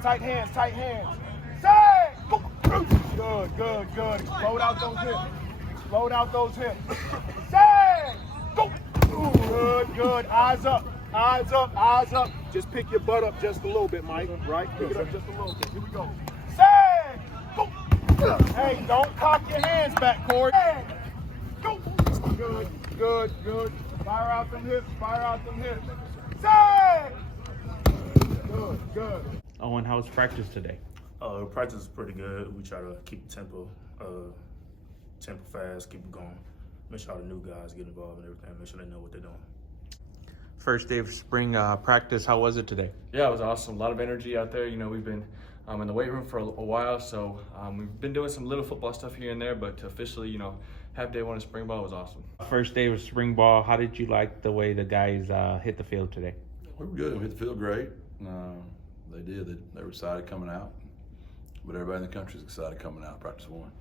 Tight hands, tight hands. Say! Good, good, good. Load out those hips. Load out those hips. Say! Go! Good, good. Eyes up, eyes up, eyes up. Just pick your butt up just a little bit, Mike. Right? Pick it up just a little bit. Here we go. Say! Go! Hey, don't cock your hands back, Corey. Say! Go! Good, good, good. Fire out them hips, fire out them hips. Say! Good, good. Owen, how's practice today? Practice is pretty good. We try to keep the tempo fast, keep it going. Make sure all the new guys get involved and everything. Make sure they know what they're doing. First day of spring practice, how was it today? Yeah, it was awesome. A lot of energy out there. You know, we've been in the weight room for a while, so we've been doing some little football stuff here and there, but to officially, have day one of spring ball was awesome. First day of spring ball, how did you like the way the guys hit the field today? We were good. We hit the field great. They did. They were excited coming out, but everybody in the country is excited coming out. Practice one.